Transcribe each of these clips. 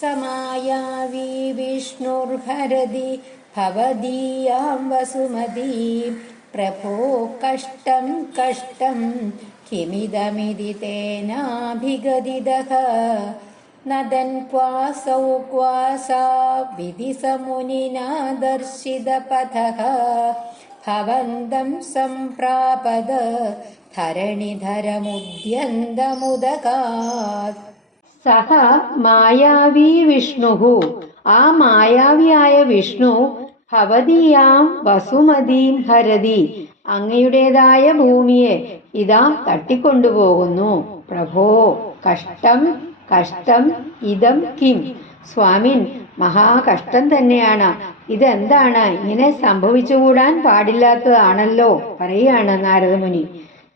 समायावी विष्णुर्हरति भवदीयां वसुमतीं प्रभो कष्टं कष्टं किमिदमिति तेनाभिगदितः नदन् क्वासौ क्वासा विधिसमुनिना दर्शितपथः। भवन्तं सम्प्रापद धरणिधरमुद्यन्तमुदकात् സഹ മായാവി വിഷ്ണുഹു. ആ മായാവിയായ വിഷ്ണു ഭവതിയാം വസുമതീം ഹരതി. അങ്ങയുടേതായ ഭൂമിയെ ഇതാ തട്ടിക്കൊണ്ടുപോകുന്നു. പ്രഭോ കഷ്ടം കഷ്ടം ഇതം കിം. സ്വാമിൻ മഹാകഷ്ടം തന്നെയാണ്. ഇതെന്താണ്? ഇങ്ങനെ സംഭവിച്ചുകൂടാൻ പാടില്ലാത്തതാണല്ലോ. പറയാണ് നാരദമുനി.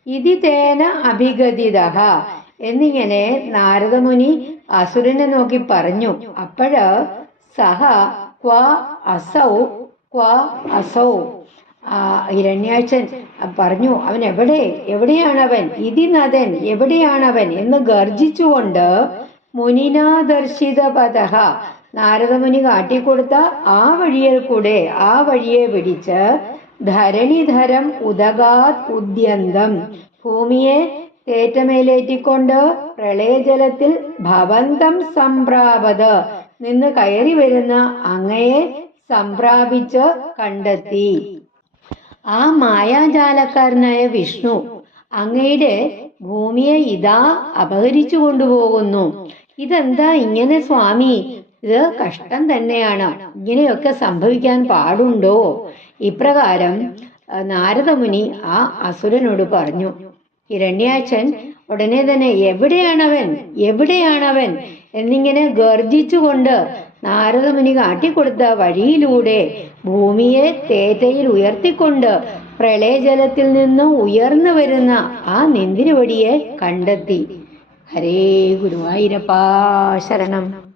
ഇതി തേന അഭിഗതിതഹ. എന്നിങ്ങനെ നാരദമുനി അസുരനെ നോക്കി പറഞ്ഞു അപ്പോഴ് സഹ ക്വ അസൗ ക്വ അസൗ. ആ ഹിരണ്യാക്ഷൻ പറഞ്ഞു അവൻ എവിടെ എവിടെയാണവൻ? ഇതിനതൻ എവിടെയാണവൻ? എന്ന് ഗർജിച്ചുകൊണ്ട് മുനിനാദർശിത പതഹ നാരദമുനി കാട്ടിക്കൊടുത്ത ആ വഴിയിൽ കൂടെ ആ വഴിയെ പിടിച്ച് ധരണിധരം ഉദകാത് ഉദ്യന്തം. ഭൂമിയെ തേറ്റമേലേറ്റിക്കൊണ്ട് പ്രളയജലത്തിൽ ഭവന്തം സംപ്രാപത്. നിന്ന് കയറി വരുന്ന അങ്ങയെ സംപ്രാപിച്ച് കണ്ടെത്തി. ആ മായാജാലക്കാരനായ വിഷ്ണു അങ്ങയുടെ ഭൂമിയെ ഇതാ അപഹരിച്ചു കൊണ്ടുപോകുന്നു. ഇതെന്താ ഇങ്ങനെ സ്വാമി? ഇത് കഷ്ടം തന്നെയാണ്. ഇങ്ങനെയൊക്കെ സംഭവിക്കാൻ പാടുണ്ടോ? ഇപ്രകാരം നാരദമുനി ആ അസുരനോട് പറഞ്ഞു. ഹിരണ്യാക്ഷൻ ഉടനെ തന്നെ എവിടെയാണവൻ? എവിടെയാണവൻ? എന്നിങ്ങനെ ഗർജിച്ചുകൊണ്ട് നാരദമുനി കാട്ടിക്കൊടുത്ത വഴിയിലൂടെ ഭൂമിയെ തേറ്റയിൽ ഉയർത്തിക്കൊണ്ട് പ്രളയജലത്തിൽ നിന്ന് ഉയർന്നു വരുന്ന ആ നിന്തിരുവടിയെ കണ്ടെത്തി. ഹരേ ഗുരുവായൂരപ്പാ ശരണം.